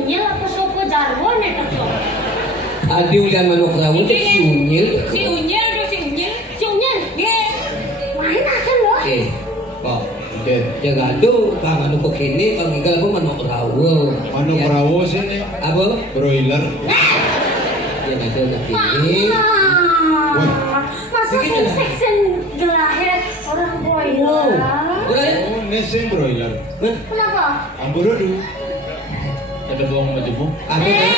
unyil apa sopo jarwo nek to. Tadi ulian manuk rawon si unyil. Si unyil do si unyil. Si unyil. Nggih. Main aja lho. Oke. Kok jangan do ka manuk kok kene panggal aku manuk rawon. Manuk rawon sini. Apa? Broiler. Ya ada ini. Masa seksen gelahir orang broiler. Oh, nasi broiler. Kenapa? Amburudu. Ada bawang majemuk. Apa tuh?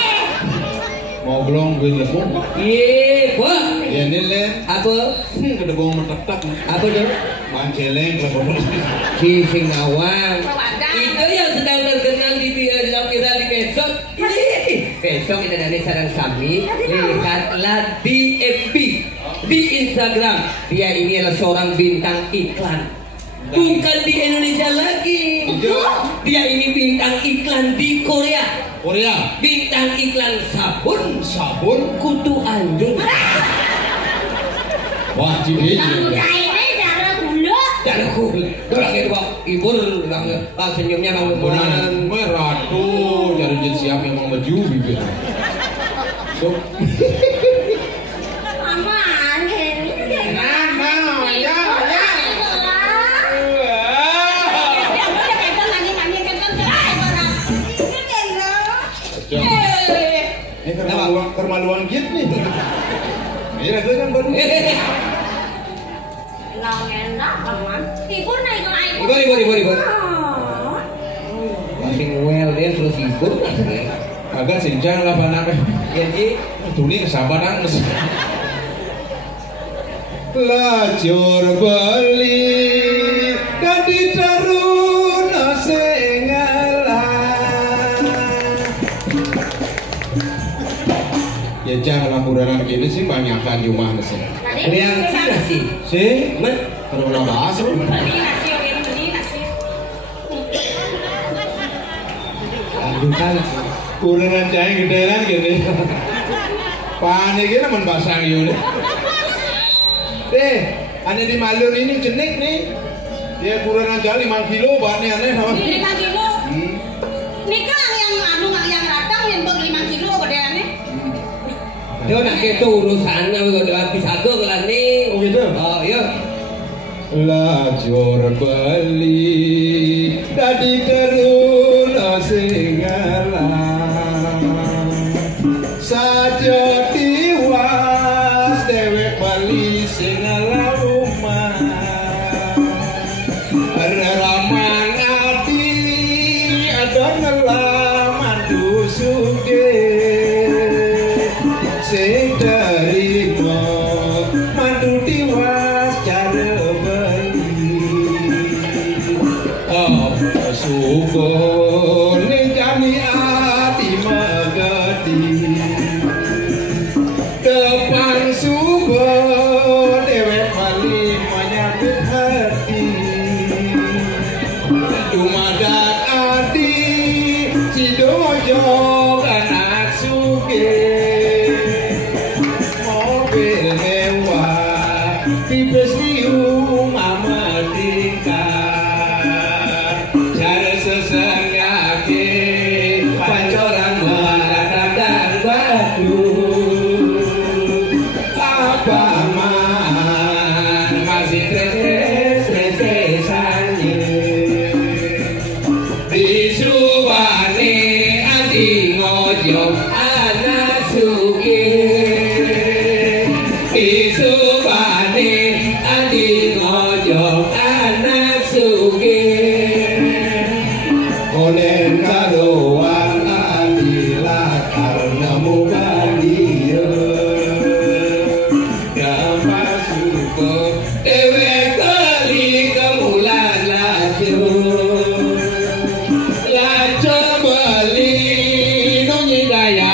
Mau belum gue lepung. Iya, Pak. Ya nilai. Apa? Ada bawang metak-tak. Apa tuh? Manceleng lepung. Si Singawang. Itu yang sedang terkenal di viral di besok. Besok kita dari sarang kami lihatlah di FB, di Instagram. Dia ini adalah seorang bintang iklan. Bukan di Indonesia lagi. Dia ini bintang iklan di Korea. Korea. Bintang iklan sabun. Sabun. Kutu anjing. Wah, jadi. Jangan aku, lagi pak ibur, senyumnya bang Beneran meratu, jadi jadi siapa yang mau maju bibir. So, Aman, Permaluan gitu nih. Iya, gue kan baru. Lang enak aman. Ibur naik naik. Ibur. Masih well dia terus ibur. Agak sincang lah panah. Jadi Tuni kesabaran mes. Lajur beli dan ditaruna sengalah. Ya jangan laporan gini sih banyakkan jumlah mesin. yang Cina sih. Si, Men, kalau bahas lu. lanjutkan. Kurenan cahaya gede kan gini. Panik ini men basang yun. Ada di Malur ini jenik nih. Dia kurenan cahaya 5 kilo bahannya aneh sama. 5 kilo. Nikah yang datang yang 5 kilo gedeannya. Dia nak itu urusan udah bisa tuh kelar nih. Oh gitu. Oh iya. Lajur beli dadi teruna segala saja tiwas dewek bali segala rumah raman ati ada ngelaman dusuke sing terima mandu tiwas cara syukur ning kami ati magati depan syukur dewek bali menyambut hati dumadak ati sidojo anak sugih mobil mewah pipes di rumah merdeka sesengake pancoran dan batu apa man masih tres-tresannya disubane adi ngojo anak sugih disubane adi ngojo anak sugih Olen kadoan adilah karena muka dia Damai syukur dewe kali kemulan lacur beli nunyi daya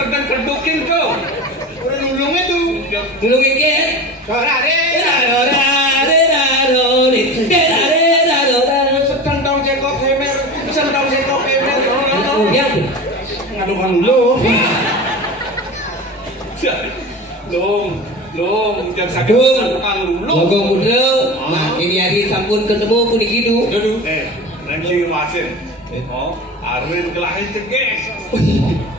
sedang kedukin tuh. Udah nulung itu. Nulungin ke? Setendang cekok hemer, setendang cekok hemer. Oh ya tuh. Ngadungan nulung. Long, jangan sakit tukang lulung. Gogong mudra. Nah, ini hari sampun ketemu ku di kidu. Nanti wasin. Oh, Arwin kelahi cegek.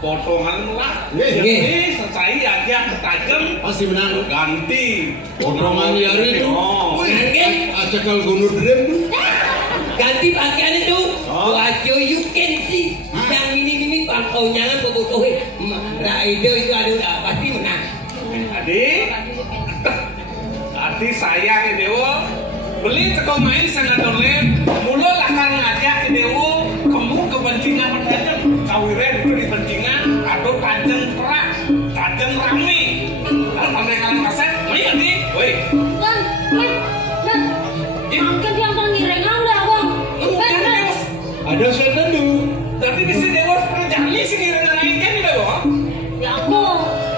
Potongan lah. Ini selesai aja ketajam. Pasti menang. Ganti. Potongan hari itu. Oh, Cekal gunur dren. Ganti pakaian itu. Wajah you can see. Yang ini pangkau nyangan kebutuhin. Nah itu aduh pasti menang. Adi saya Dewo beli teko main sangat dolem mulu akan ngajak Dewo kamu kebencingan pertajam kawiren itu di bencingan atau tajam perang tajam rame dan pandai kalian kaset main adi woi Makan yang pengirengan udah bang. Ada setan dulu. tapi di sini Dewo pernah jali sih ngiringan lain kan tidak Dewo Ya aku,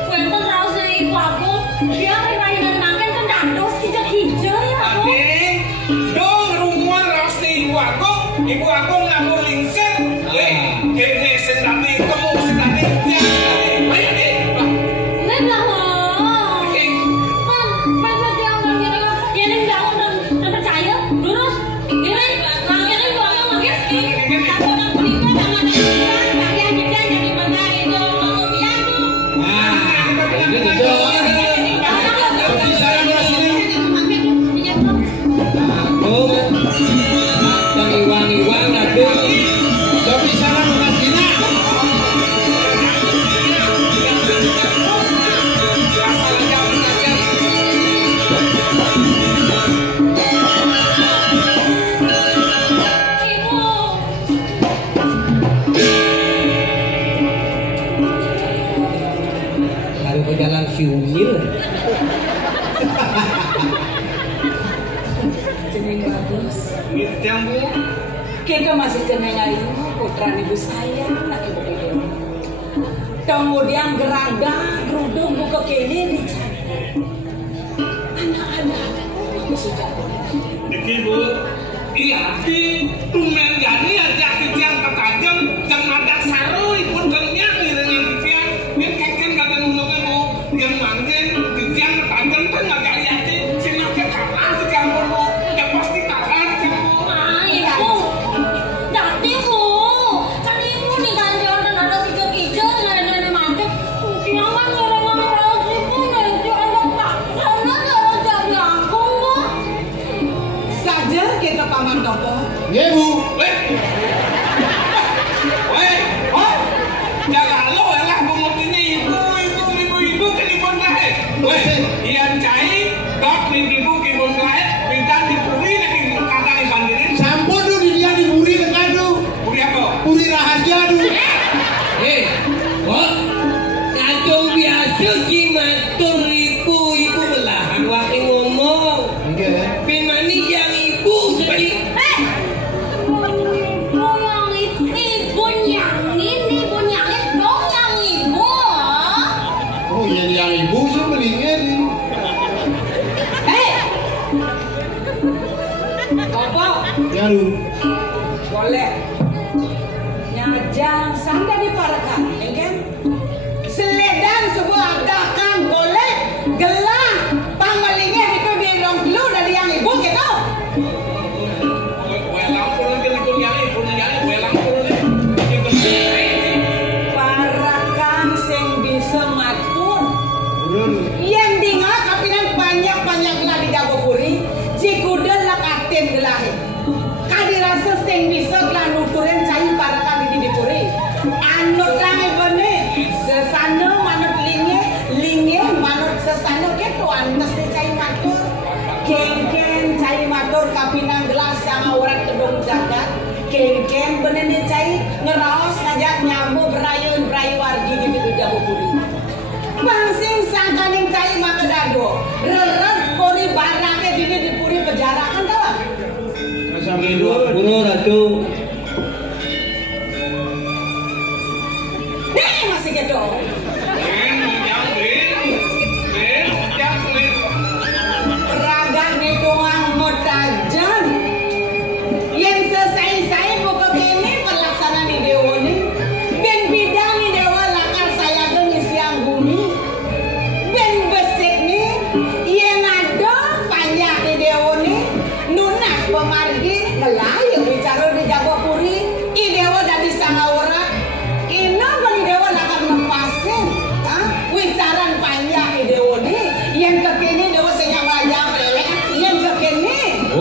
kuenten raus dari ibu aku. Dia rainan makan kan dados hijau ya aku. Ade, dong rumuan raus nih ibu aku nggak mau lingser. Kene sedati kamu sedati ya. Ayo deh. Ini bilang kan dia orang ini bangun dan percaya. Lurus, ini makin bangun makin. Aku orang berita jangan bagian kita jadi bangga itu ngomong bilang tuh. Jalan siumil. Jeneng bagus. Yang Bu. Kita masih jeneng ayu putra ibu saya nak ibu Dewi. Kemudian gerudung buka kini dicari. Anak-anak aku sudah. Iki Bu. Iya di tumen jani aja yang ketajam yang ada saru pun kenyang dengan kian yang keken kata nulungan yang manggen yang ketajam kan nggak kali hati sinaknya kalah si campur Bu ya pasti kalah si Bu. Ibu, dati bu, kan ibu nih kan jangan ada hijau-hijau dengan nenek makan. Jangan ngerang-ngerang ibu nanti anak tak sana jangan jadi aku bu. Saja kita paman topo. Nggih, Bu. Weh, oh, jangan lo lah bumut ini ibu ke di pon lain. Weh, ian cai dok ibu ke pon lain bintang dipuri lagi kata dibandirin. Sampun dulu dia diburi tekan dulu. Puri apa? Puri rahasia dulu. Kok kacung biasa cimatur ibu belahan wakil ngomong. Nggih. Bimani yang ibu sedih. Ibu nyangin dong yang ibu. Oh, yang ibu sih melingin. Topo, Ya, Du. boleh. Nyajang sanda diparakan, kan? Seledang sebuah dakan boleh gelang pamalingnya itu di rong dulu dari yang ibu gitu. Parakan sing bisa matur. Yang tinggal kapinan banyak gelah di Jagopuri, cikudel lah katen gelahe. Kadirasa sing bisa gelah nuturin cai parakan ini di Puri. Anut lange bene, sesana manut linge manut sesana gitu anas di cai matur. Ken cai matur kapinan gelas sama orang kedung jagat. Ken bene cai ngeraos ngajak nyamu berayu wargi di pintu Jagopuri. Bangsing sangkaning cai maka dado. Reret puri barangnya di Puri pejarakan tau. Sampai dua. Bunuh ratu. Nih masih gitu.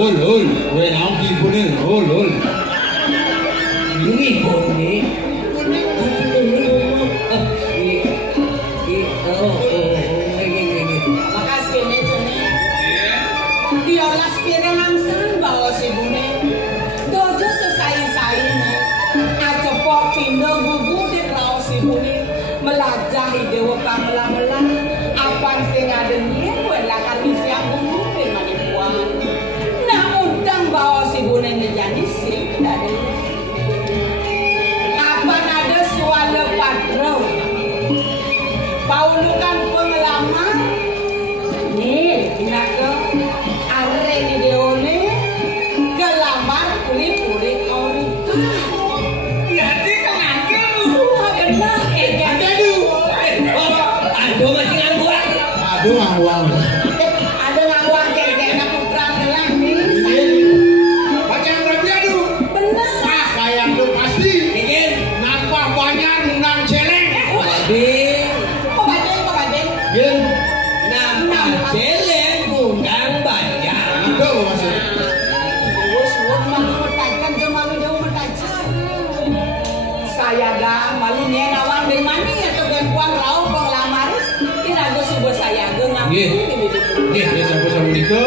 Ul, kowe naon ki ibune? Ul. Ini ibune. Makasih nih Joni. Diolas piringan sen bawa si bune. Dojo sesai-sai nih. Acepok pindo gugu di lau si bune. Melajahi dewa kamela-mela. Apaan sing adenye welakan siang gugu di manipuan. Nah udang bawa si bune ngejani sing dari. Apaan ada suara padro. Paulukan pengalaman nih naga are ni deone kelamar kuli-kuli orita Jadi kenapa lu? benar Aduh masih ngangguan. Aduh awang. ada ngawang kere-kere putrang gelang nih Macam berarti aduh. benar Ah, kayak lu pasti. Ingin. Nampak banyak nunang celeng. Waduh. kok badeng Yen. Nampak jelek bukan banyak. Aduh masih. terus wong malu metajan ke malu jauh metajan saya dah malu nih ngawang dari mana atau gempuan rau penglamaris kira gue subuh saya gue ngaku Nggih. ini Nih, dia sapu-sapu itu.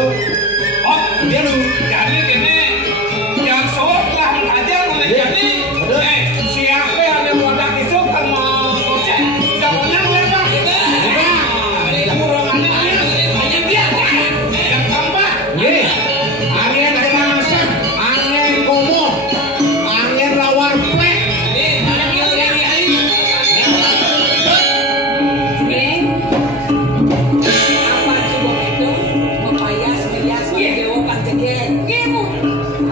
Oh, dia lu. Jadi gini, yang sok lah aja mulai jadi. Siapa yang ada modal itu kan mau ngoceh? Jangan lupa. Banyak dia. Yang tambah. Nggih. Angin kemasan, angin komo, angin lawar plek. apa cibok itu mempayas meyas dewa panjegen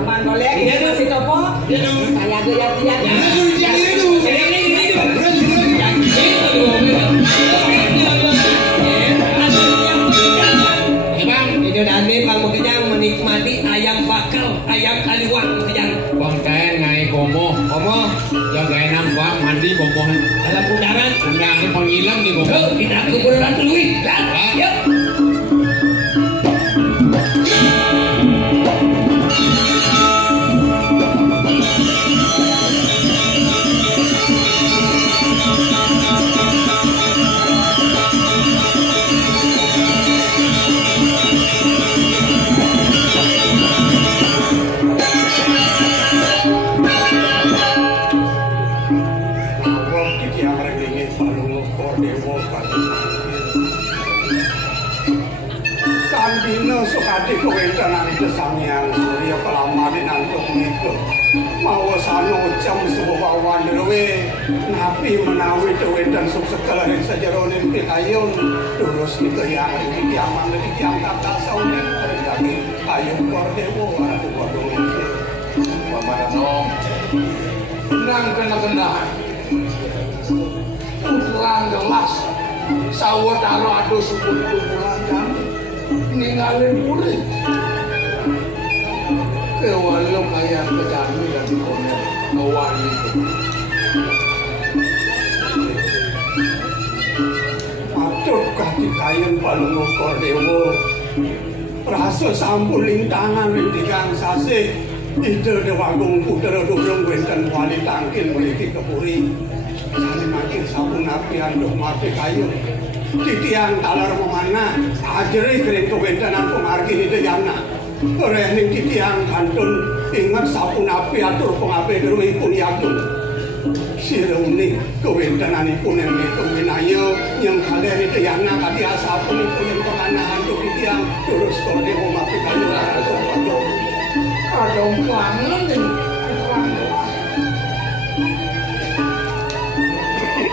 aman boleh kita masih topo saya gaya Itu Dani Bang Mukejang menikmati ayam bakar, ayam kaliwang Mukejang. Bang Kain ngai komo, jaga nampak mandi komo. Dalam undangan. Undangan panggilan di komo. Tuh, kita kuburan dulu. Yuk. Kandina sukati kewentenan kesangian surya kelamari nantung itu mawa sano jam sebuah wanderewe napi menawi kewentan subsekala yang sejaronin pitayun terus dikayang dikiaman dikiam kata saunin tapi ayun kordewo waratu kodongisi Pamanano, nang kena putrang gelas sawetara ado subut kumpulan kami ninggalin murid kewalem ayah kejami dan dikoner awali Atur kati kayen palungo kordewo Praso sampun lintangan rintikan sasih Ide dewagung putera durung wenten wali tangkil memiliki kepuri Sani makin sabun api anduk mati kayu Titian talar memana Ajeri kering kewentenan pengargi di dayana Rening titian kantun Ingat sabun api atur pengapi derui pun yakin Sireuning kewentenanipun yang dikeminayo yang kalian itu yang nak asapun itu yang penganahan untuk tiang terus kordewo mapi kayu rasa kodong adong kelangan yang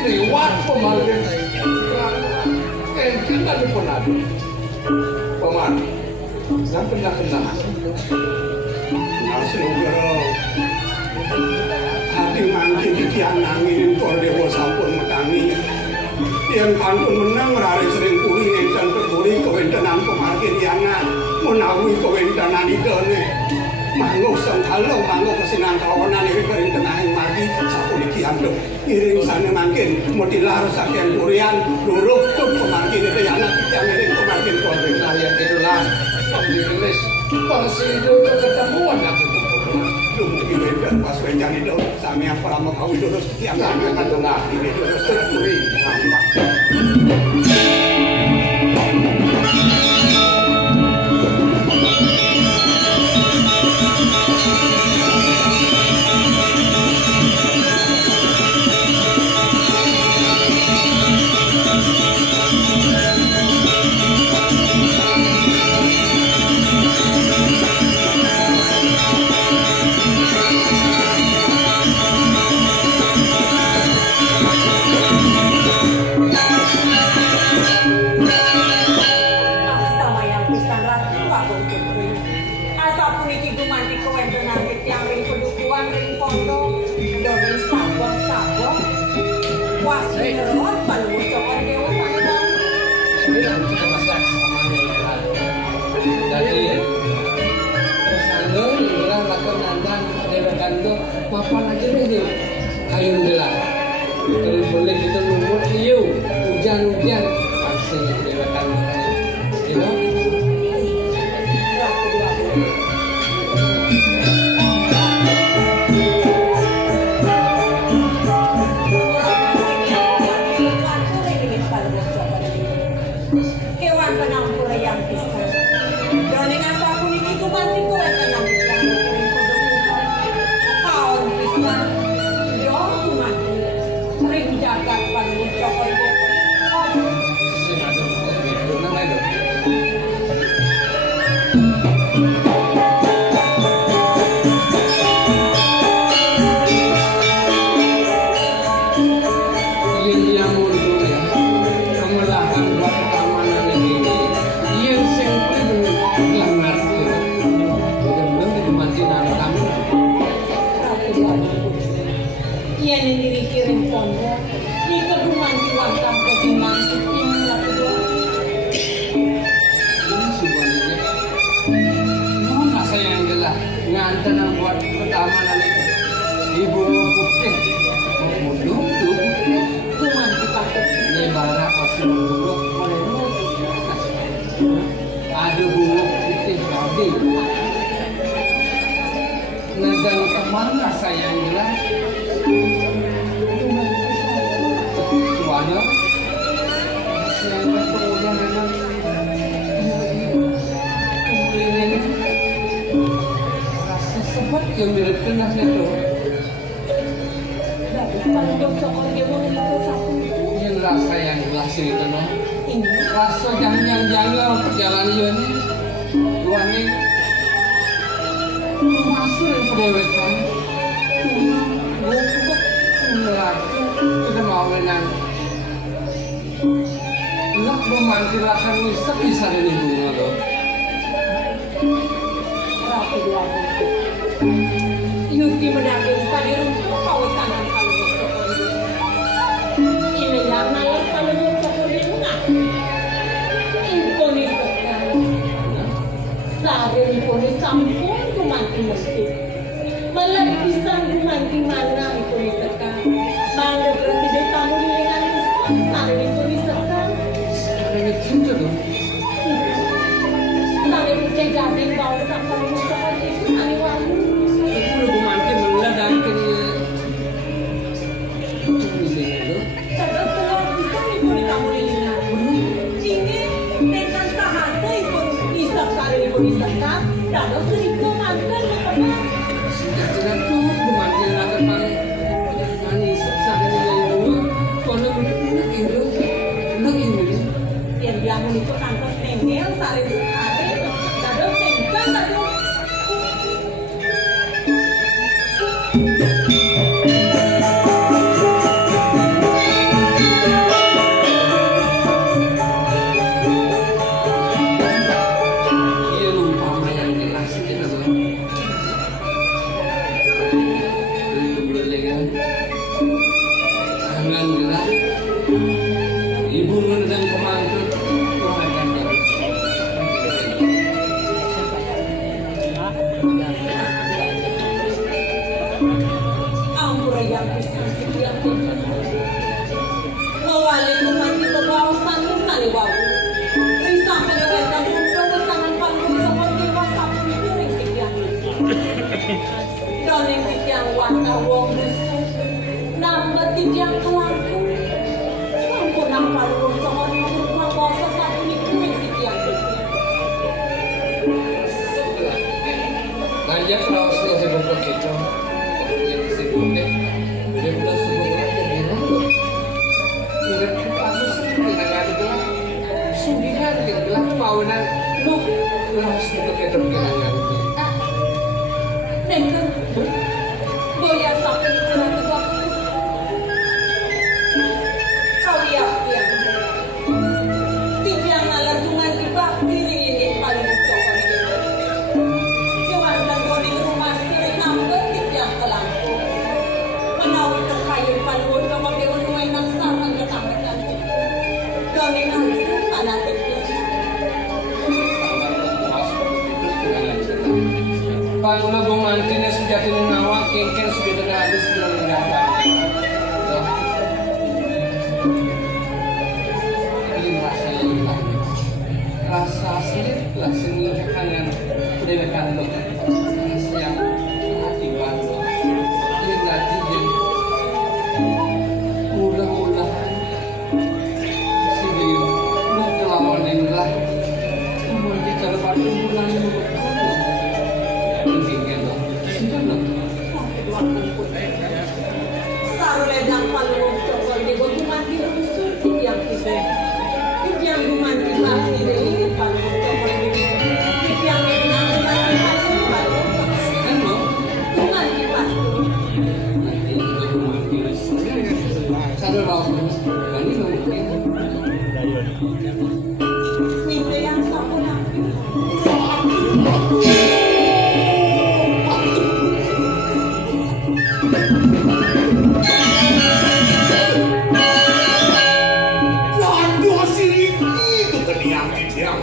liwat pemalin kengkin tadi pun ada paman yang pernah kena nasi ugero hati mangkin di tiang nanginin kordewo sampun metangi yang kantun menang rari sering kuri dan terkuri kewentenan pemargin yang menawi kewentenan idone mangguk sengkalo mangguk kesinang kawanan ini kering tenahin margi sapu iki anduk iring sana mangkin mutilar sakian kurian luruk tuh pemargin itu yang iring pemargin kordewo nah yang itulah yang ditulis Persidu ketemuan aku Dung diweden pas wenjang itu sami pramu kau terus tiang akan tengah ini terus terturi nampak. Mapan aja deh yuk, kayun belah. Kalau boleh kita lumut yuk, hujan-hujan, pasti dilewakan makanya. You know? Kewan penampur yang pisah. Dan dengan aku ini ku mati ku tenang. Tenang buat keamanan itu. Ibu putih mau duduk Cuman kita lebara pasti duduk boleh ada bunga putih jadi dan kemana saya yang jelas tuanya saya kemudian memang yang mirip tengah itu yang rasa yang jelas itu no rasa jangan perjalanan ini tuannya masuk yang perdewetan gopuk neraka kita mau menang nak memanggilkan wisata bisa dari bunga loh rapi dua Yuti menagih tadi runtuh kau kanan kalau cokol ini karena yang kalau cokol itu nak imponi sekarang sahaja imponi sampun kumanti mesti malah pisang kumanti mana imponi sekarang mana berarti dia tamu di lengan sahaja imponi sekarang sekarang itu dong sahaja percaya jadi kau sampai cokol itu ani wangi Dalam seribu mantan berteman. Sudah tuh memanggil anak paling manis sakit yang dua. Kalau begitu nak ini. Yang dia itu kantor tengel sari sari. Dalam tengkel dalam. titiang kelangku. Sampun nang paluruh sama nyuruh prakosa satu ni kuing titiang titiang. Ngajak kalau selesai bobot itu, yang disebutnya, dia udah sebutnya jadi lalu. Tidak aku sih tidak ada gelap, sugihan tidak gelap maunan lu harus untuk hidup gelangan. Nengken, boya sapi kurang tegak. Kau yakin? Titiang ngalantungan tiba ini paling cokon ini. Cuman dan di rumah sering nambah titiang kelangku. Menawi terkayun paluh cokon dia unuai naksarang ketangkatan. Doni nanti mana titiang. Panguna bung mantinya sejati nawa kengken sudah tidak habis belum mendapat. Ini rasa yang lain. Rasa asli lah seni kangen pendekan lo. Rasa yang hati baru. Ini nanti jadi mudah-mudahan si Dio lu kelawan yang lah. Mungkin kalau pada bulan Saruledang paluh cokol di botungan di rusuh titiang kisah. Titiang gumanti bakti lilin paluh cokol di titiang nenang gumanti pasir paluh cokol. Gumanti pasir. nanti juga gumanti sadar bahwa kami mungkin Mimpi yang sempurna.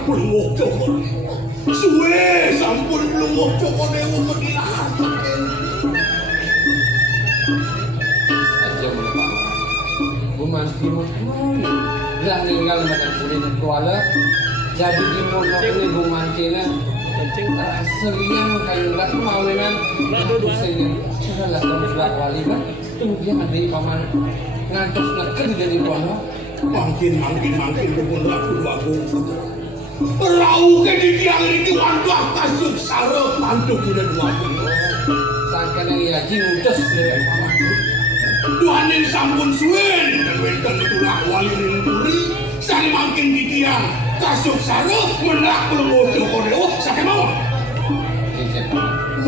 Pelungok cokon, suwe sampun pelungok cokon ewu medilahan. aja menepak gumanti mah lah ninggal makan kulit kuala jadi di monok ini gumantina aslinya kayu lah mawinan aku sini sudah lah kamu sudah wali kan dia ada paman ngantos nakal dari kuala Makin dukun aku bagus. Rau ke di tiang ini wandah kasut saro mantuk tidak dua puluh. sangkan yang yaji ngutus dari paman Tuhan yang sampun suwen dan wenten itulah wali ringkuri sang makin di tiang kasut saro menak pelungok cokon ewu sakit mau.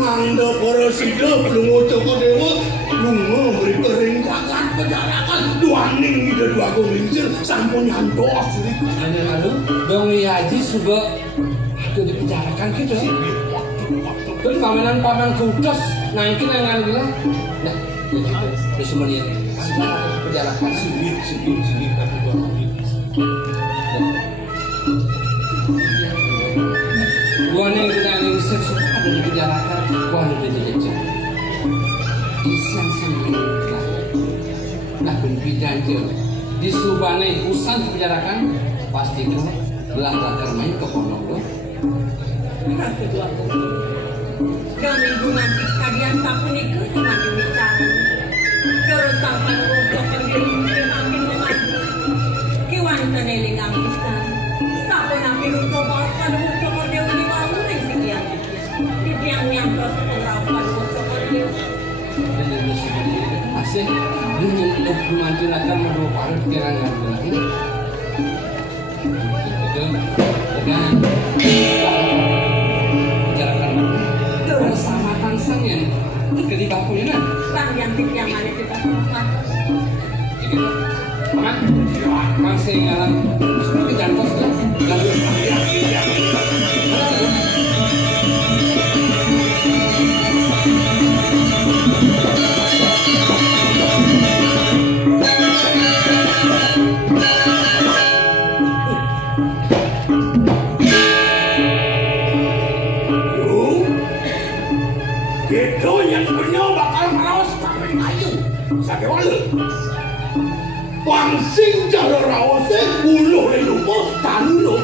Manda para sida pelungok cokon ewu lunga beri keringkangan penjarakan duaning ida dua golincir sampun nyantos hanya lalu dong haji juga itu dipenjarakan gitu terus paman kutus nangkin yang bilang nah itu semuanya penjarakan sini tapi dua kali gua nih kita nih suka ada di penjarakan gua ada di jajan kisah sendiri nah pimpinan tuh di Subane usan penjarakan pasti kan belah bakar main ke pondok lo Kan kedua kami gumanti kalian sampun ikut gumanti bicara. Terus sampan cokol di makin gumanti. Kiwan teneling ang isa. Sampun ang pinuto bawat paluh cokol di uliwalu ng sikiang. Titiang niyang terus pengrau paluh cokol di masih dengan dokumen akan merupakan kirangan lagi itu dengan penjarakan bersama tangsangnya ketika punya Bang yang titiang ada kita semua. masih ngalang seperti jantos lah lalu Itu yang benar bakal merawas sampai kayu. Sampai walu. Pangsing cara rawasnya buluh di lupa tanu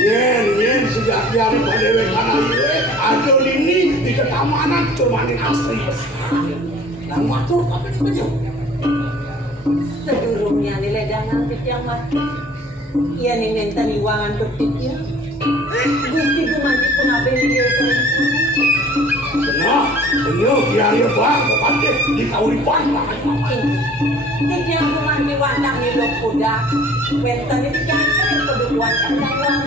Yen sejak hari pada wekana iwe ada ini di ketamanan cuman asli besar. Nang matur kabeh bejo. Sedurungnya nilai dangan yang mati. Ia nih minta niwangan berpikir. Gusti gumanti pun apa yang dia perempuan. Benar kiai bang, kapatnya di kauripan banget mama. Yang gumanti wandang di lok kuda, wenten itu jangan keduduan kandang.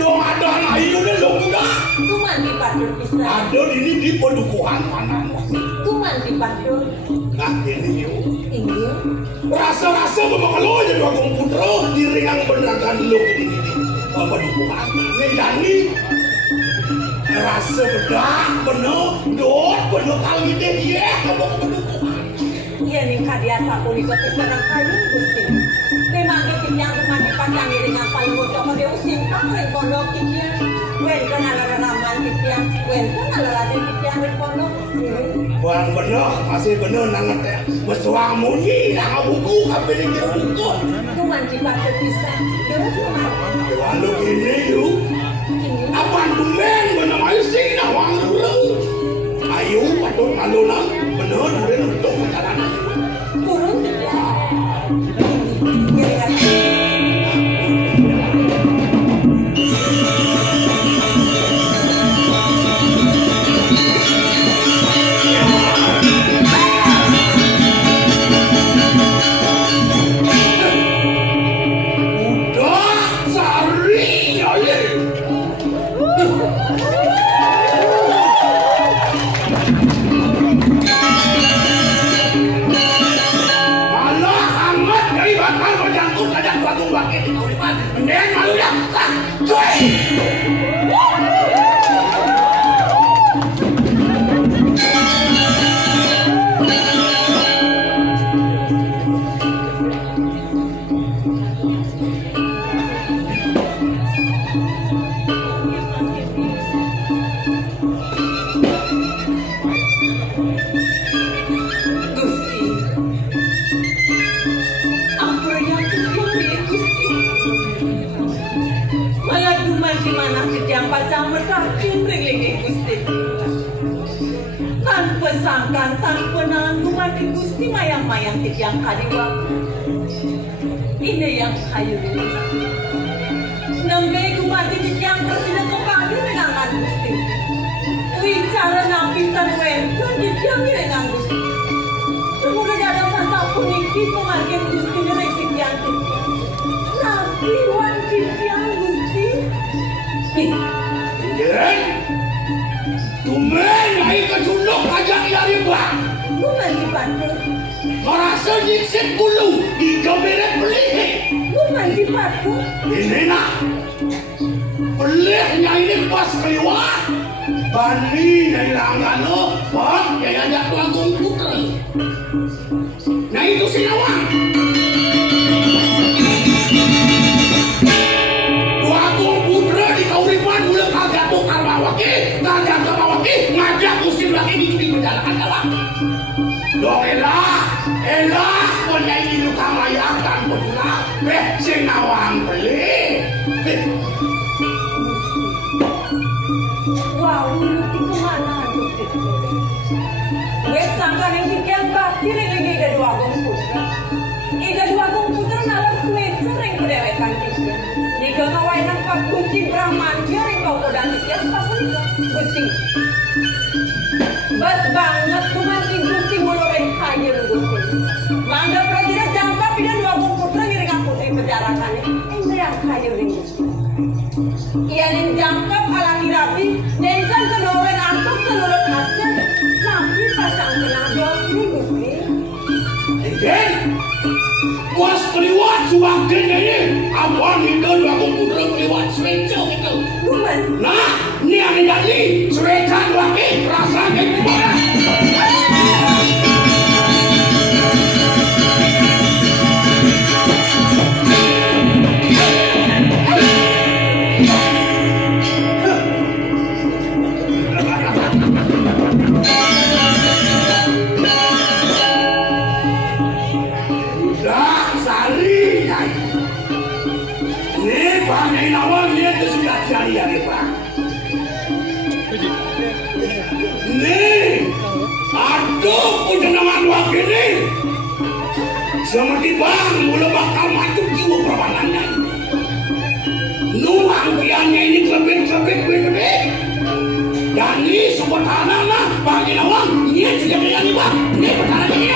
Dong ada anak itu di lok kuda. Gumanti padur bisa. Ada ini di pedukuhan mana? Gumanti padur. Nah ini yuk. Iya. Rasa-rasa kalau jadi wakong putra diringang beneran lo ini pedukuhan. Ngejani rasa bedak bener dot bener kali ini ya kamu pedukuhan. Iya nih kadia sapu libat serang kayu gusti. Memang yang gumanti pacang dengan paling bocor dia usin kang pondok kikir. Wen kenal raman kikir, wen kenal raden kikir wen pondok. Bang bener, masih bener nanget ya. Meswang muni, nang buku, kabeh ini buku. Gumanti pakai bisa, terus gumanti. Walau ini yuk, apaan tumben bener ayo sih nawang dulu. Ayo patut malona, bener hari untuk perjalanan. Turun ya. Tanpa nahan gumanti gusti mayang-mayang yang kadiwa. Ini yang kayu ini. Nembe gumanti yang presiden kepadu dengan gusti. Wicara napitan wentun yang dengan gusti. Kemudian ada sasa puniki pemanggil gusti dengan sekian sekian. Nabi wan sekian gusti. Tumen ayo kecunduk ajak dari bang. Gumanti padu. Merasa nyiksit bulu di gemberet pelih. Gumanti padu. Ini nak pelihnya ini pas keluar. Bani dari langgano, pak yang ajak tuang putra. Nah itu si Nawang. Tuang putra di kauripan mulai kagak tukar bawaki, kagak kebawaki, ngajak musim lagi di menjalankan dalam. Dong elah, penyanyi luka mayakan betulah, si Nawang beli. Wow, itu kemana gusti? Wes sangka yang sekian bakti lagi ada dua putra. Ida dua putra nalar suwecer yang kedewekan kisah. Jika kawainang pak gusti Brahmanja yang kau kodang sekian apa gusti? Bas banget kumanti gusti mulai kaya gusti. Mangga prajurit jangka pida dua putra ngiring aku putri penjarakan ini yang kaya gusti. Ia jangka alami rapi, nensan kedoren antuk seluruh hasil, nabi pasang kenal dosi gusti. Eden, was keliwat suwakin ini, abang hingga dua putra keliwat sereca gitu. Gumen. Nah, ini yang jadi sereca lagi rasa kayak gimana? Waduh, kujenengan wakini. Semedi bang, mula bakal macuk jiwa perwanannya ini. Nuang kiannya ini kelebih-kelebih gede. Dan ini sebut anak-anak bagi nawang. Ini juga dengan bang. Ini perkara ini.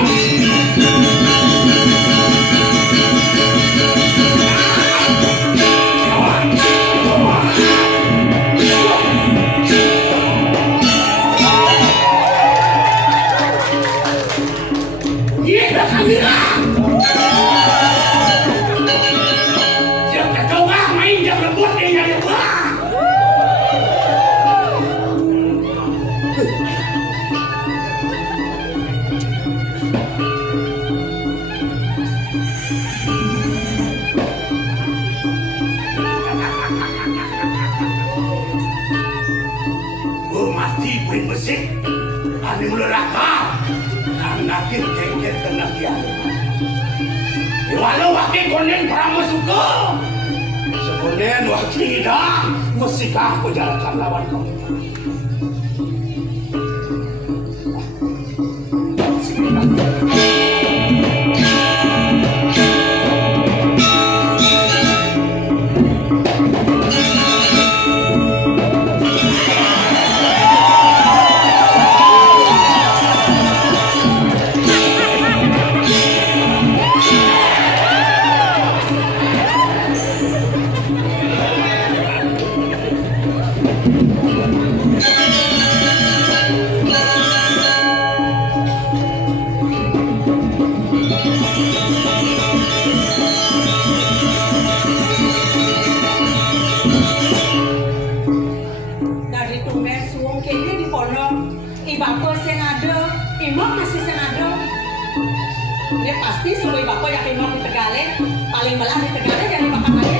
Ani mulaka anakin kengket tenagian walau wakil konen pramusuka sekonen wakil hidang mesikah penjarakan lawan kau pasti seluruh bapak yang imam di Tegalek paling belah di Tegalek yang dimakan lagi.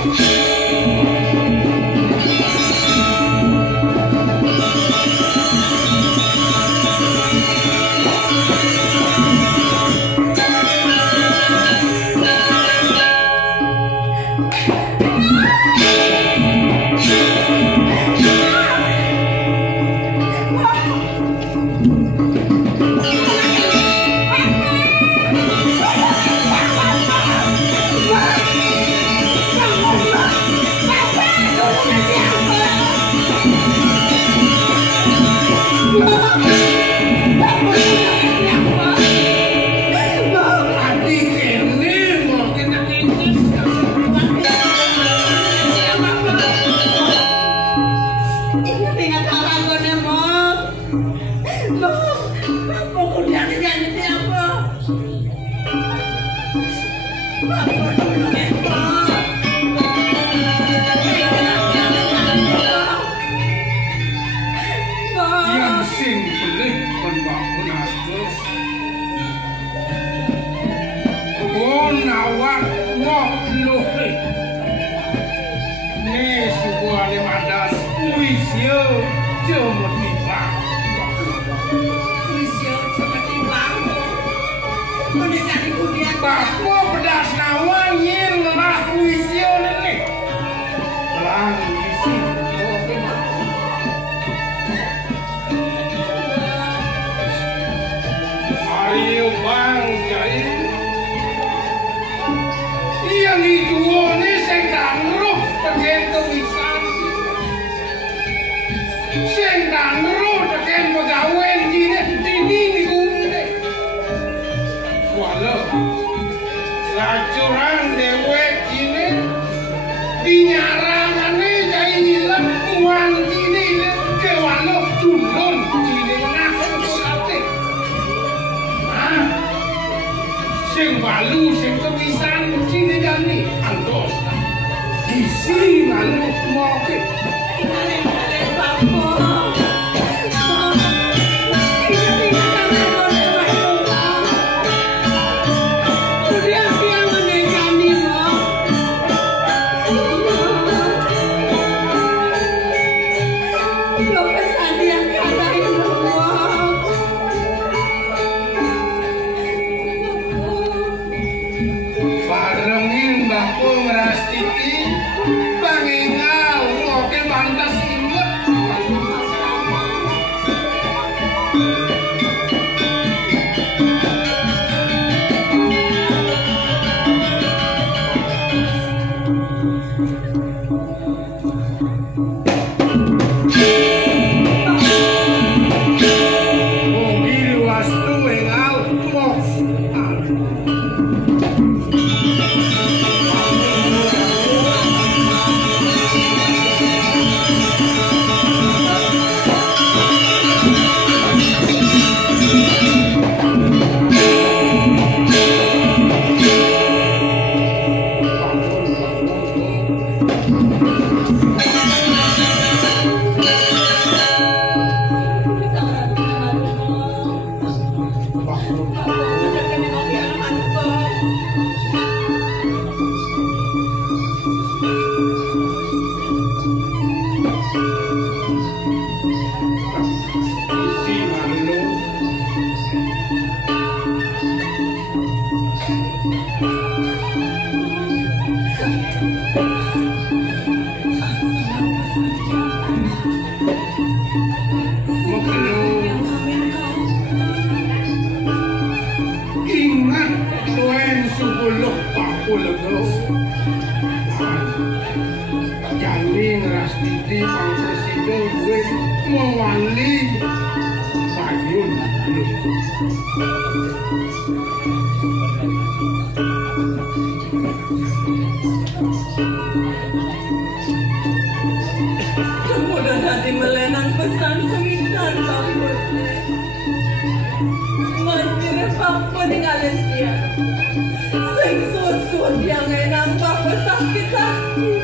Ingat tuen 10 pakulego. Jani ngrastiti Pang Presiden gue mewali Bayun. Kemudian hati melenan pesan semintan Bapak. Manjir Bapak ninggalin dia. Sing sud yang enak Bapak sakit-sakit.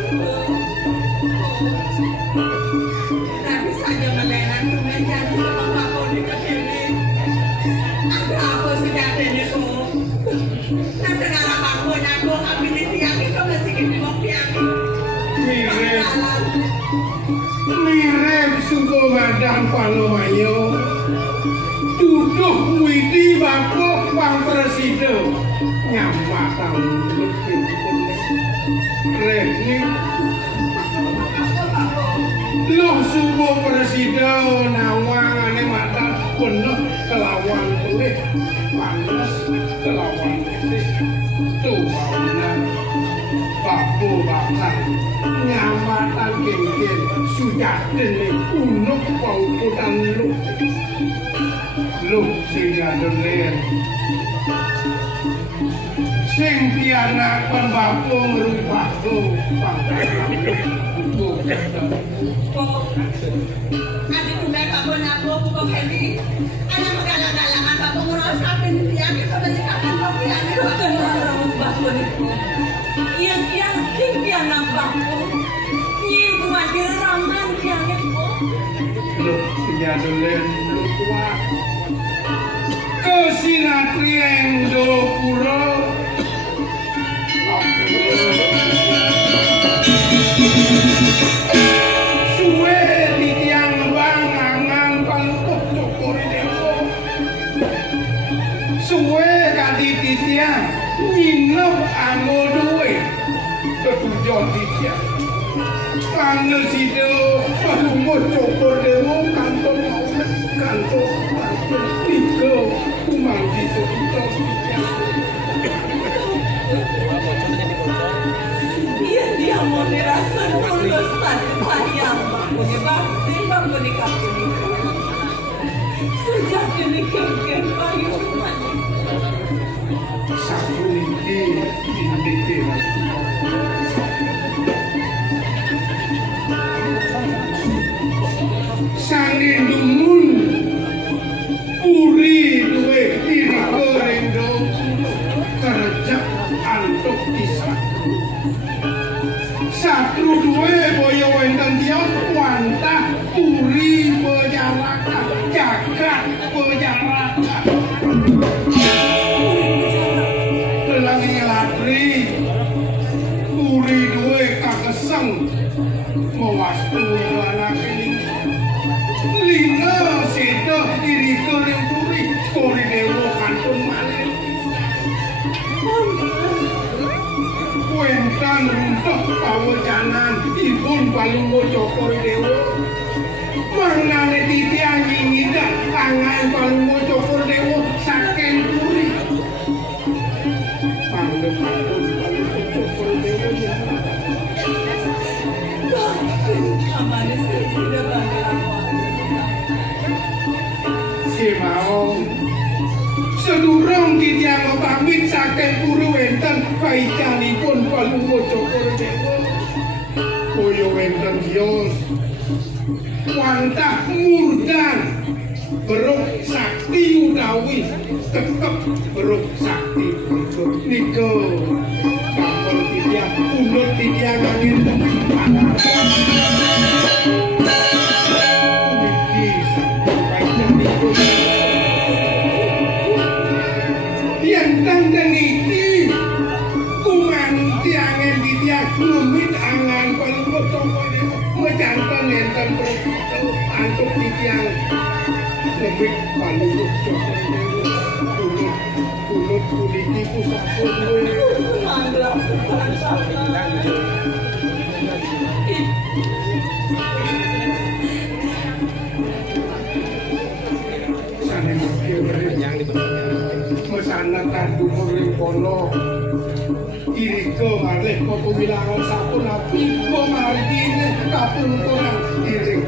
Tapi saja melenan menjadi sama Bapak di kesini. Ada apa sudah ini semua? Nanti ngarang Bapak aku habis tiang itu masih gini mau tiang. Mirip suku madang Palomayo duduk widi Bapak Pang Presiden nyamatan lebih Reni loh suku Presiden nawangane mata penuh kelawan kulit panas kelawan kulit tuh baunan Bapak bakal nyamatan geng-geng sudah dene unuk pauputan lu sing adolen sing piana pembapo ngrupako pangkalan lu Adi tunai Bapak nabu kok ini anak megala-galangan Bapak ngerasakan dia kita masih kapan Bapak yang kenal Bapak itu yang sing piana Bapak yang kuatir raman yang itu lu sing adolen lu tua kesinatrieng do pura suwe di tiang bangangan palupuk cokori dewo suwe kali di tiang nginep anggo duwe ketujuan di tiang panggil sido palupuk cokor dewo kantor maulet kantor Niko kumang dito di tiang dia mau dirasa tulus sayang punya bakti Bapak di kampung ini sejak ini kengkeng payu satu ini indikir sangin dumun puri duwe iri korendo kerja antuk israk satu duwe boyo wenten dia wantah puri penjarakan jagat penjarakan telangi latri puri duwe kakeseng mewastui anak ini lina sedo diri koreng puri kori dewo kantun malin kuentan runtuh pawajanan ibun palunggo cokori dewo mangane titiang ingida tangan palunggo cokor dewo saken puri panggil kantun palunggo cokor dewo Kamane sudah bangga si mau sedurung titiang pamit saken puri wenten paicanipun palunggo cokor dewo koyo wenten dios wantah murdan beruk sakti udawi tetep beruk sakti niko kampel titiang unut titiang angin yang tanggang iki kuman tiangen titiang ngemit angan paling potong mejantan enten berkata antuk titiang ngemit paling potong kulit kuliti pusat kula. Irika malih kota wilangan sampun api kula margine kapuntunan iring.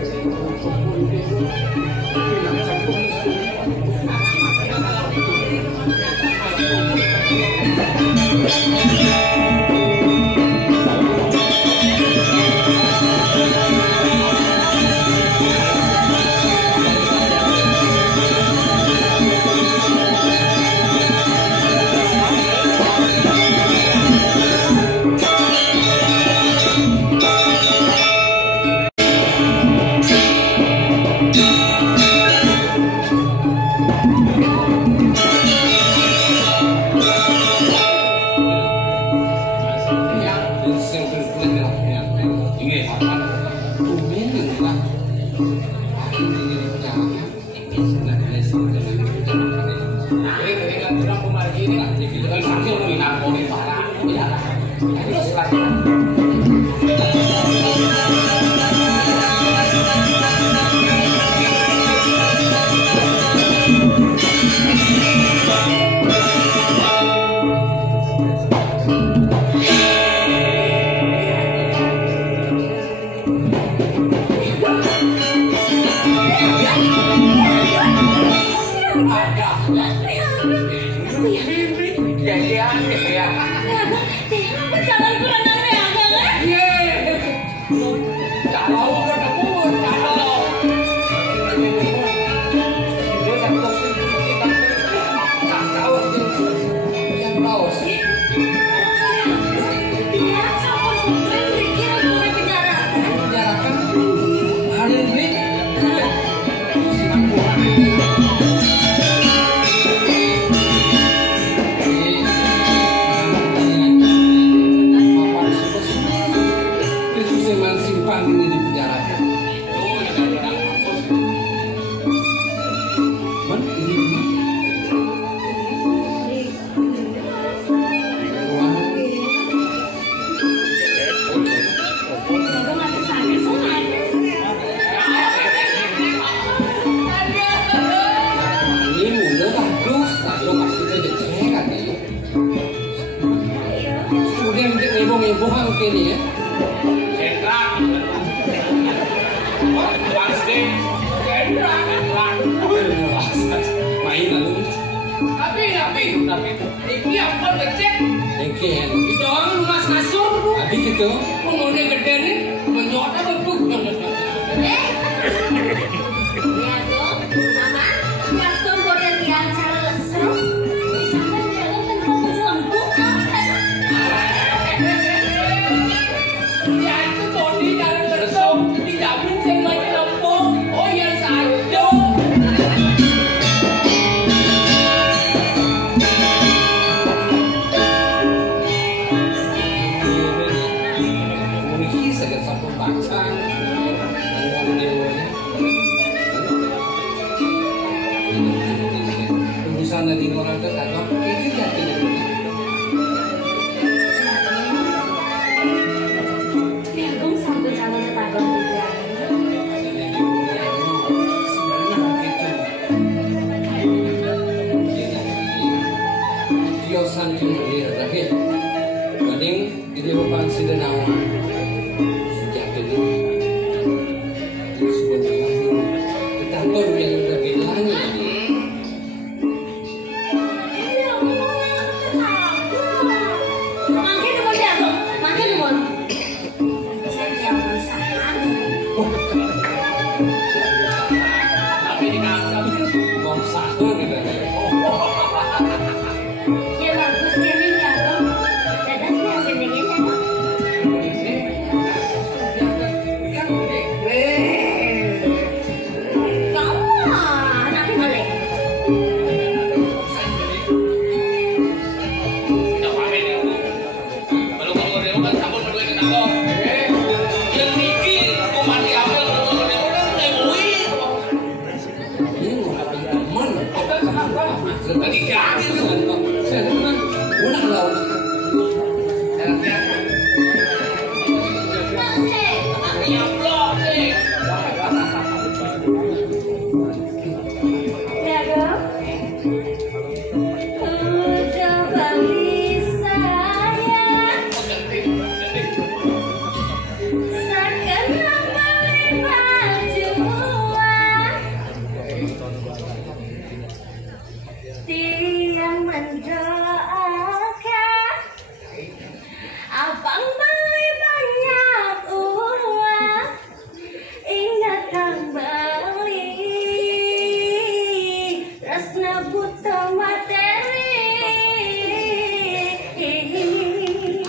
Udah balik.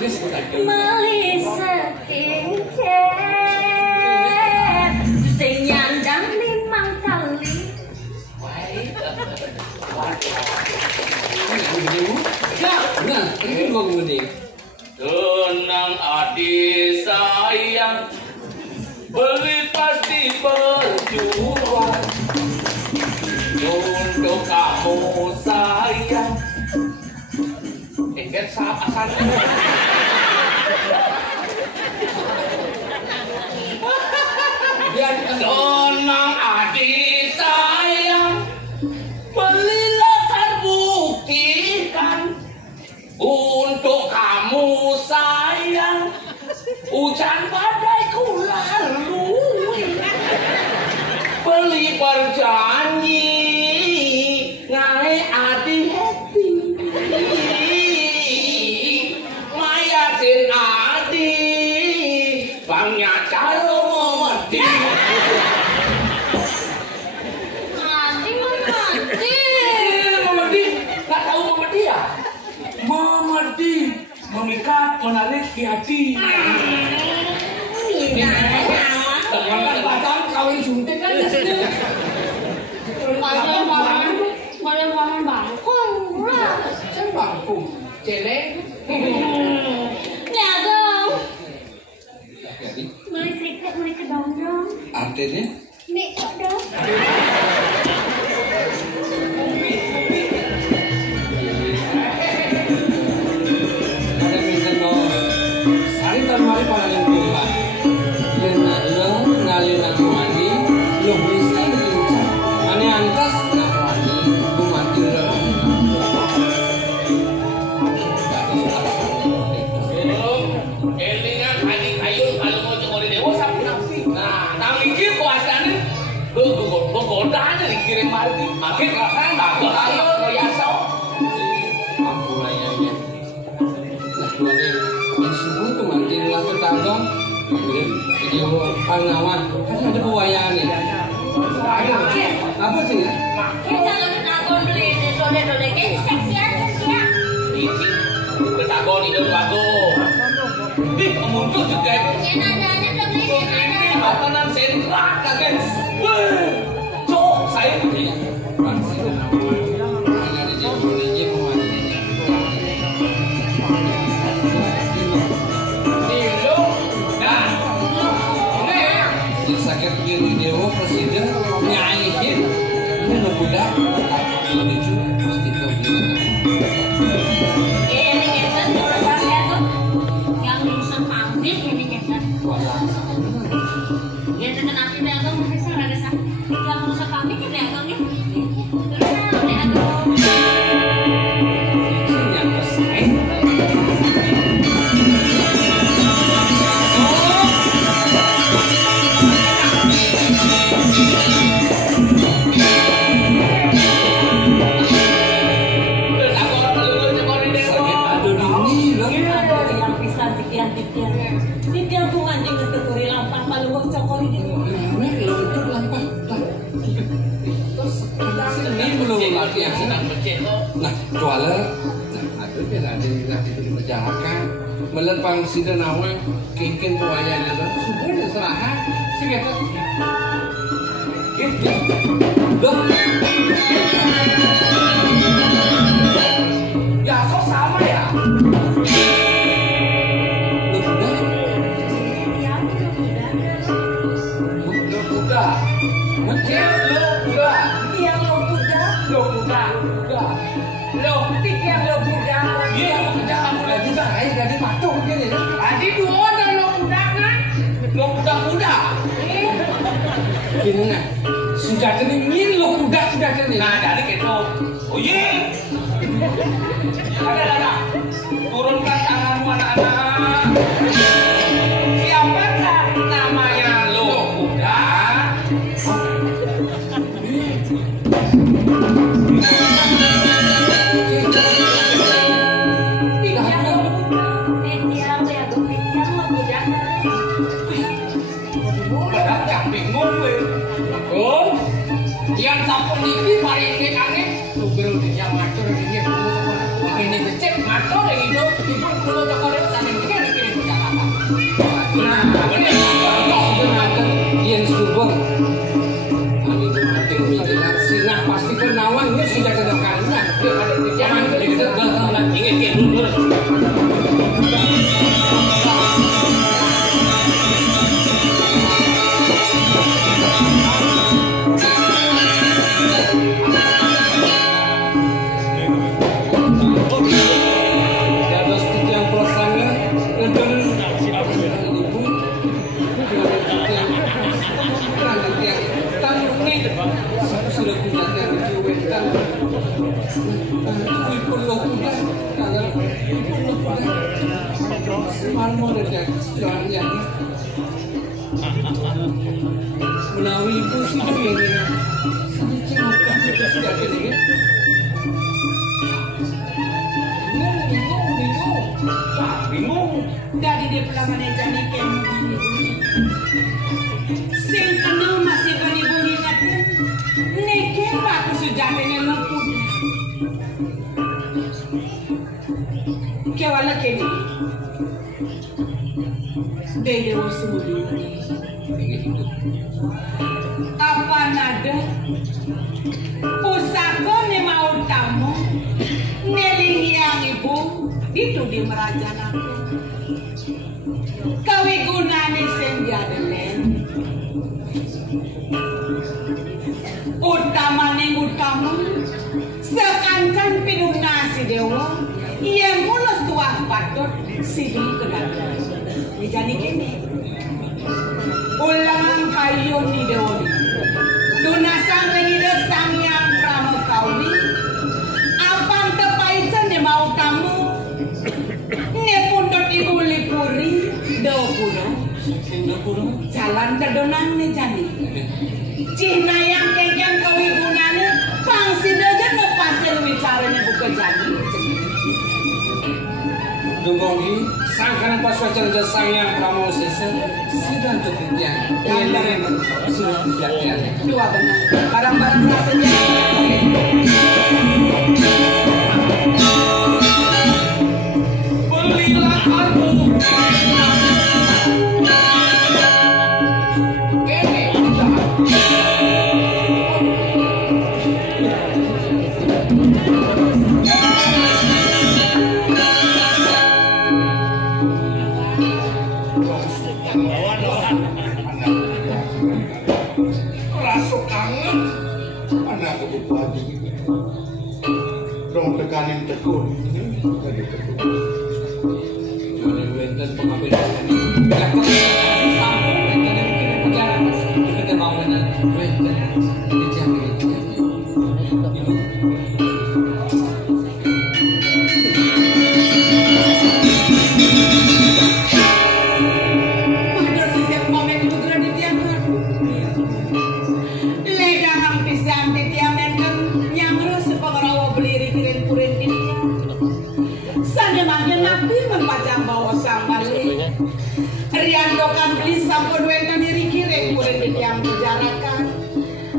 Meli setingket sing nyandang 5 kali. Nah, ini mau gini. Tenang adik sayang, beli pasti berjuang untuk kamu sayang. Ingat saat asalnya. Tenang adik sayang, belilah terbuktikan untuk kamu sayang. Hujan badai ku lalui, beli berjanji ngai adi happy. Mayatin adi bangnya calo mati. Adi memati. Mamadi, nggak tahu Mamadi ya? Mamadi memikat menarik di hati. Teman pacaran kawin suntik kan Kalau bangkong lah. Kan bangku. Celeng. Ya dong. Beli kriket, beli kedondong. Artinya? Nih dong. Ada minta no. Sari tahun hari pada yang berubah. Yang lo ngalih nak mandi, lo bisa diucap. Ane angkas nak mandi, aku mati dah. Elingan haji kayun kalau mau cengori dewa sapi nafsi. Nah, mikir kuasanya, godaan dikirim mati. Makin kan bagus ayo biasa. Mampu layarnya. Nah, dua deh. Yang subuh tuh mandi lah tetangga. Video Pangawan. Kan ada pewayangan nih. Apa sih? Jangan takut beli dole-dole kayak seksian ya. Bertakon itu bagus. Ih, muncul juga. Nadanya belum beli nada. Makanan sentrak kan. Cok, saya begini. Pasti kenawan. Ada di DJ pewayangannya. Dilo. Nah. Di sakit kiri dewa presiden nyanyiin. Ini lo budak. Kalau lucu pasti kau bilang. Ini kan tulisan ya tuh. Yang tulisan pamit ini kan. Ya dengan api dagang masih serada sah. Yang tulisan pamit ya dagang ya. Tulisan ya tuh. Yang pesaing. Yang bisa tikian tuh anjing ngetuturi lampah paluang cokoli di Ini belum latihan sedang. Nah, jualan. Nah, itu dia ada itu diperjalankan. Melepang sida nawe kengken pewayangan itu sudah diserahan. Si kata. Gitu. Loh. Ya kok sama ya? Loh, udah. Lo kuda. Mungkin lo kuda. yang lo kuda Lo kuda. Kuda. Lo tik yang lo kuda iya lo kuda kamu lagi Juga air dari matung gini. tadi dua ada lo kuda kan? Lo kuda. Gini nah. Sudah teningin lo kuda sudah tening. Nah dari gitu. Oh iya. Ada. Turunkan tanganmu anak-anak. Siapakah namanya lo kuda? Padahal bingung gue. Oh, yang sampun iki paling aneh. Tugel di yang ngatur ini. Ini becek ngatur yang itu. Itu perlu coklat sana. Marmo dekat jalannya. Menawi ibu sih ini. Sedikit kita sudah ini. Bingung. Dari dia pelangan jadi kemu. Sing kenal masih beribu ingatin. Neken batu sujatnya lemput. Kewala kini. Dede wasudi. Apa nada? Pusaka ni mau tamu. Neling yang ibu itu di merajaan aku. Kawi gunane senjadelen. Utama sekancan pinunasi dewa yang mulus tuang patut sidi kedatangan. Jadi kini ulang kayu ni dewa dunasang rengides sang yang prama kawi apang tepaisan ni mau tamu ni pundot ibu lipuri dopuro jalan terdonang ni jadi Cina yang kengkeng kawi gunane pangsi aja ngepasin wicaranya buka jadi Dunggongi sangkana paswacan jasa yang pramu sesa sidang ketidian yang sudah kejadian dua benar barang-barang rasanya belilah aku Rasuk kangen anak kebuku lagi dong tekanin tekun Johnny Wenten pengambilan ini belakang sampai Wenten yang kirim perjalanan kita mau benar Wenten dijamin ibu sampun wenten diri kiring murid yang bicarakan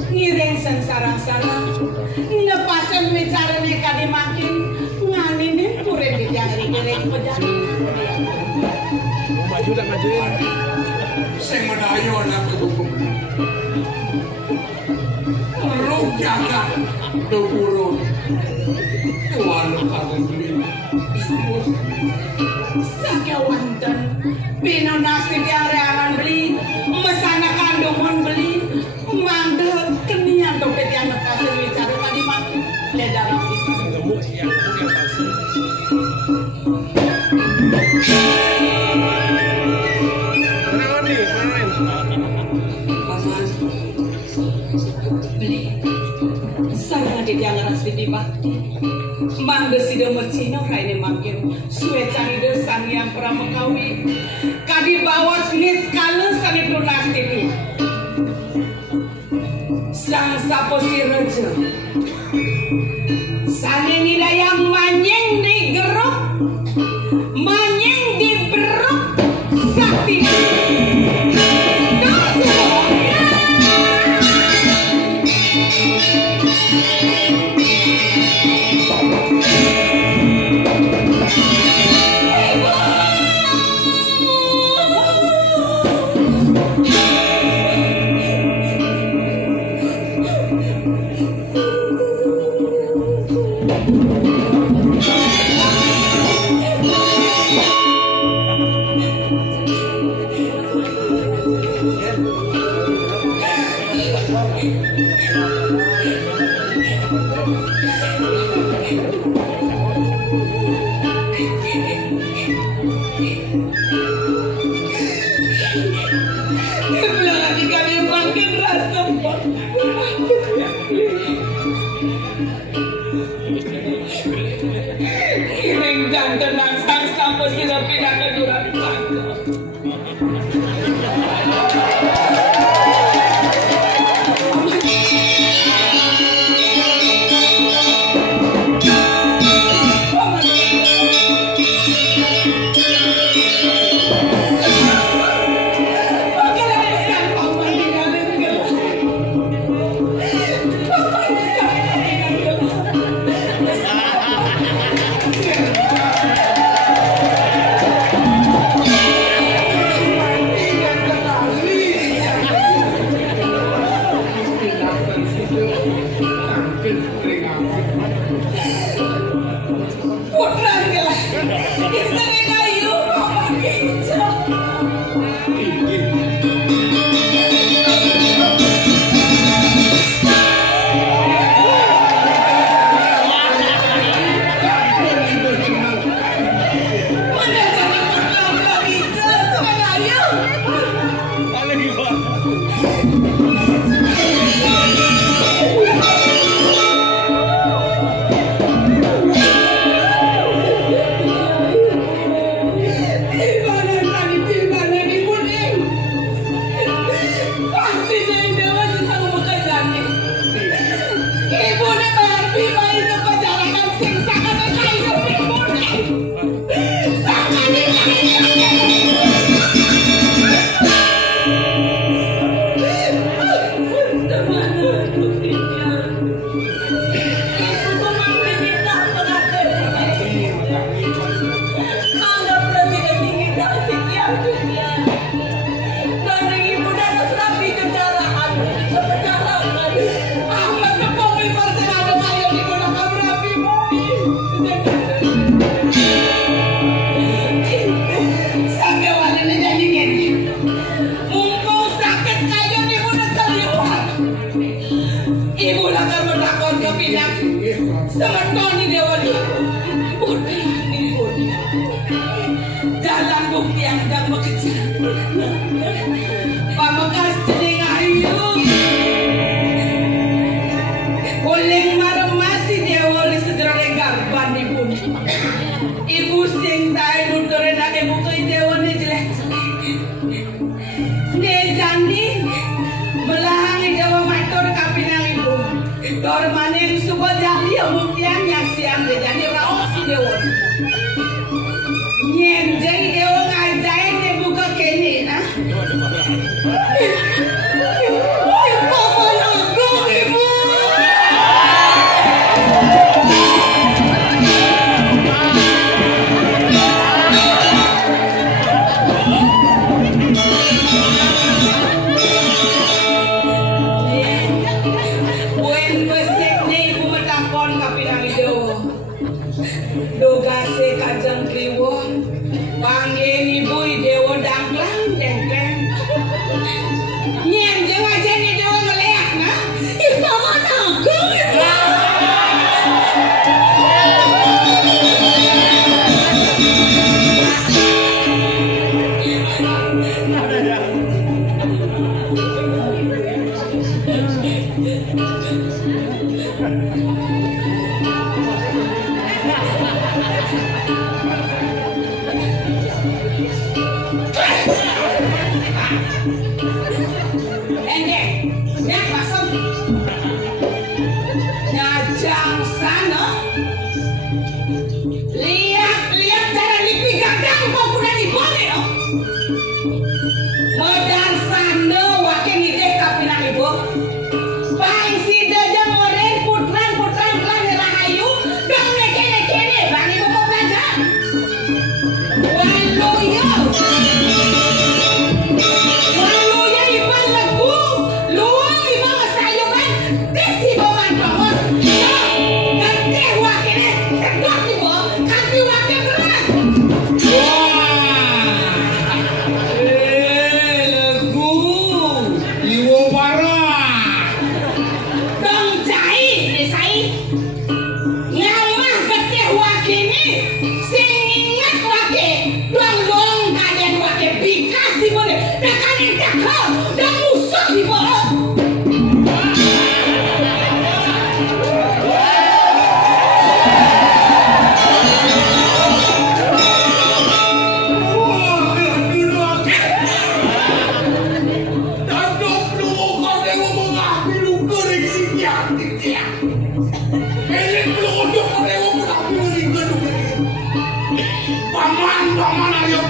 ngiring sarang-sarang lepasan bicaranya kadi makin nganinin murid yang kiring pejalan maju dan maju sing medayo anak hukum rujakan dupurun walau kagak beli sakewanten pinunasi yang realan beli mesana kandungan beli mangga kenian dompet yang lepasin bicara tadi makin ledar bisa beli sarang dia ngeras di bakti mangga sida mercino raine makin suwe cari desan yang pernah mengkawi kadi bawa sinis kalus kami lunas titi sang sapo si rejo sange nila yang manyeng di geruk manyeng di beruk sakti kiring dan tenang sang pindah ke Juragan Pancor.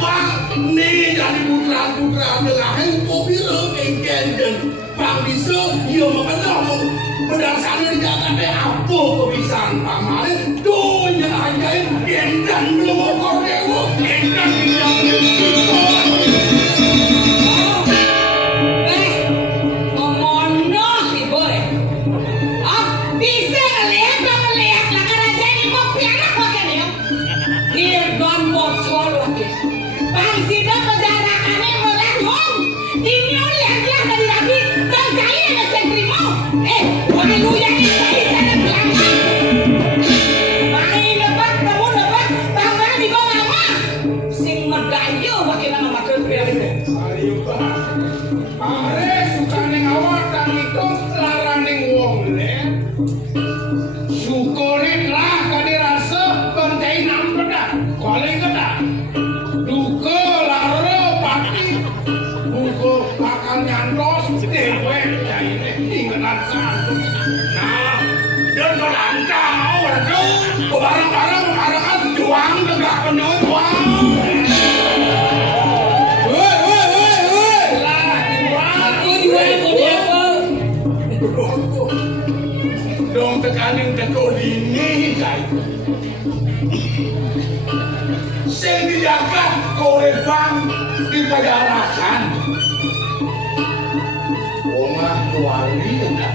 Bang, nih jadi putra-putra dengan kopi rengken dan Bang bisa dia mengenal berdasarkan di Jakarta apa kebiasaan pamalin dunia ajaib dan belum okor dewa dan tidak barang-barang barang juang tegak penuh juang. Aku jual kopi apa? Dong tekanin teko dini guys. Saya dijaga korebang di pagarakan. Omah kuali enggak.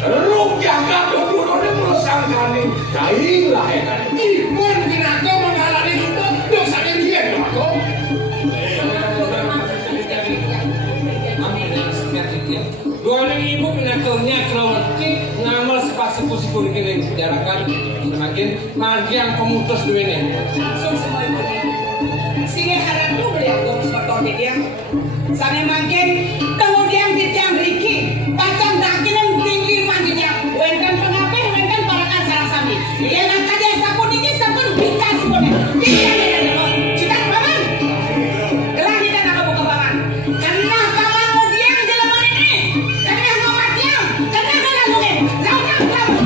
Rung jaga dulu merusang kani, kain lah ya kan. Imun kinako mengalami itu dosa dia aku. Dua ibu pinakalnya kelawati ngamal sepak-sepu kini jarakan semakin margian pemutus dua ini. Langsung semua ibu singa harap dulu beli aku seperti dia. Sana makin kemudian dijam Riki pasang dakinan tinggi makin dia. Wenkan pengape, wenkan parakan salah sami. Ia nak kaji sapun ini sapun bikas pun. Tidak ada cita paman. Gelang kita nak buka paman. Karena paman mau diam di lemari ini. Karena mau diam. Karena kalau mungkin lawan kamu.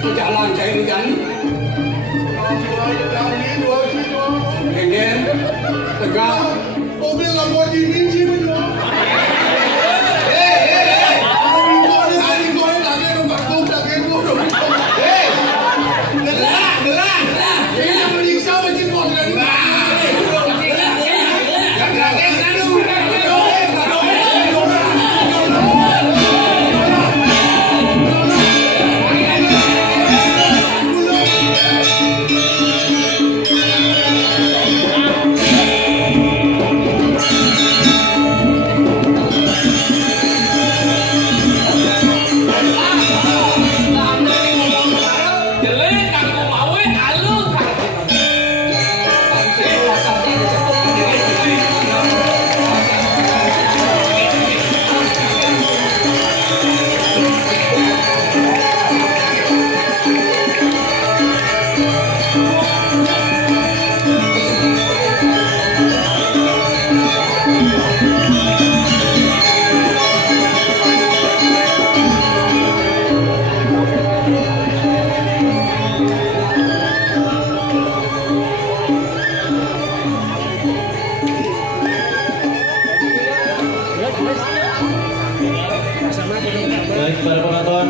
Jalan saya ini kan, ingin tegak, mobil Lamborghini sih betul. Para penonton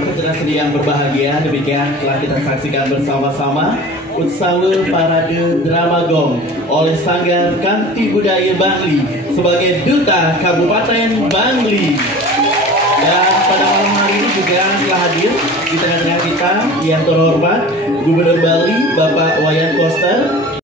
yang berbahagia, demikian telah kita saksikan bersama-sama Utsawa Parade Drama Gong oleh Sanggar Kanti Budaya Bangli sebagai Duta Kabupaten Bangli. Dan pada malam hari ini juga telah hadir di tengah-tengah kita yang terhormat Gubernur Bali Bapak Wayan Koster